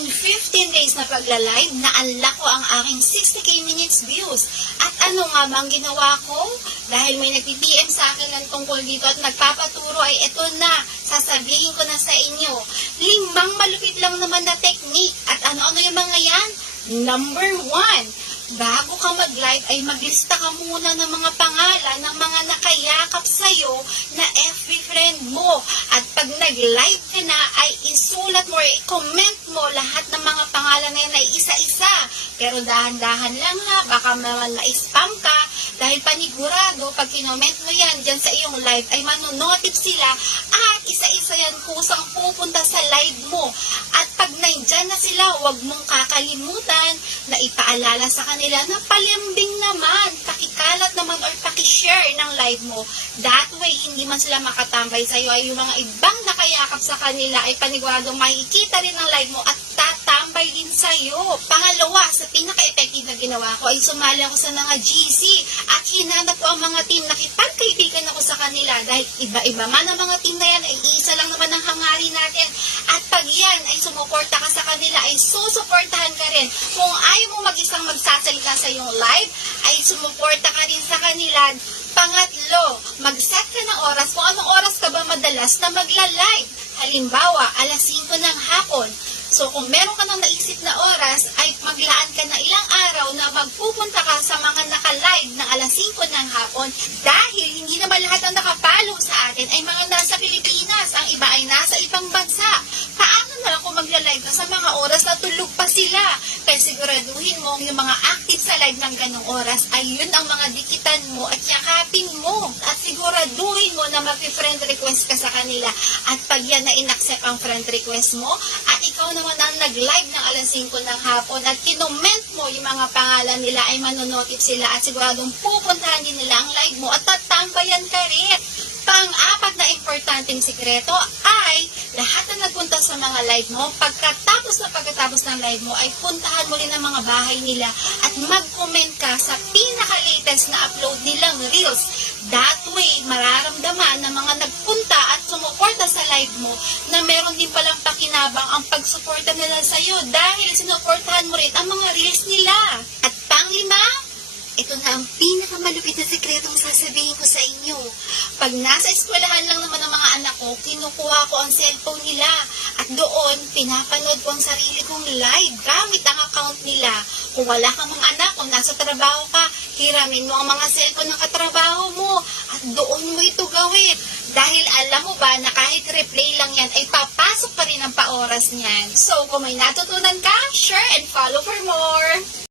in 15 days na pagla-live, na-unlock ko ang aking 60k minutes views. At ano nga bang ginawa ko? Dahil may nag-PM sa akin ng tungkol dito at nagpapaturo ay eto na, sasabihin ko na sa inyo. Limang malupit lang naman na technique. At ano-ano yung mga yan? Number one, bago ka mag-live ay maglista ka muna ng mga pangalan ng mga nakayakap sa'yo na FB friend mo. At pag nag-live ka na ay isulat mo or i-comment mo lahat ng mga pangalan na yan ay isa-isa. Pero dahan-dahan lang ha, baka naman na-spam ka dahil panigurado pag kinoment mo yan dyan sa iyong live ay manonotif sila at isa-isa yan kusang pupunta sa live mo. At pag nandyan na sila, huwag mong kakalimutan na ipaalala sa kanila na palimbing naman, pakishare ng live mo. That way, hindi man sila makatambay sa iyo ay yung mga ibang nakayakap sa kanila ay paniguradong makikita rin ng live mo at tatambay din sa iyo. Pangalawa, sa pinaka-effective na ginawa ko ay sumali ako sa mga GC at hinanap ko ang mga team nakipagkaibigan ako sa kanila dahil iba-iba man ang mga team na yan ay isa lang naman ang hangarin natin at pag yan ay sumuporta ka sa kanila ay susuportahan ka rin. Kung ayaw mo mag-isang magsasalita sa iyong live ay sumuporta ka rin sa kanila. Pangatlo, mag-set ka ng oras kung anong oras ka ba madalas na magla-live. Halimbawa, alas 5 ng hapon. So, kung meron ka nang naisip na oras, ay maglaan ka na ilang araw na magpupunta ka sa mga naka-live ng alas 5 ng hapon dahil hindi naman lahat ng nakapalo sa atin ay mga nasa Pilipinas. Ang iba ay nasa ibang bansa. Paano na kung magla-live ka sa mga oras na tulog pa sila? Kaya siguraduhin mo yung mga active live ng ganong oras ay yun ang mga dikitan mo at yakapin mo. At siguraduhin mo na mag-friend request ka sa kanila. At pag yan na in-accept ang friend request mo, at ikaw naman ang nag-live ng alas 5 ng hapon at kinoment mo yung mga pangalan nila ay manonotif sila at siguradong pupuntahan din nila ang live mo at tatambayan ka rin. Pang-apat na importanteng sikreto ay nagpunta sa mga live mo, pagkatapos na pagkatapos ng live mo, ay puntahan mo rin ang mga bahay nila at mag-comment ka sa pinaka-latest na upload nilang reels. That way, mararamdaman ng mga nagpunta at sumuporta sa live mo na meron din palang pakinabang ang pagsuporta nila sa iyo dahil sinuportahan mo rin ang mga reels nila. At panglima, ito na ang pinakamalupit na sikretong sasabihin ko sa inyo. Pag nasa eskwelahan lang naman ang mga anak ko, kinukuha ko ang cellphone nila. At doon, pinapanood ko ang sarili kong live gamit ang account nila. Kung wala kang mga anak, kung nasa trabaho ka, hiramin mo ang mga cellphone ng katrabaho mo. At doon mo ito gawin. Dahil alam mo ba na kahit replay lang yan, ay papasok pa rin ang paoras niyan. So, kung may natutunan ka, share and follow for more.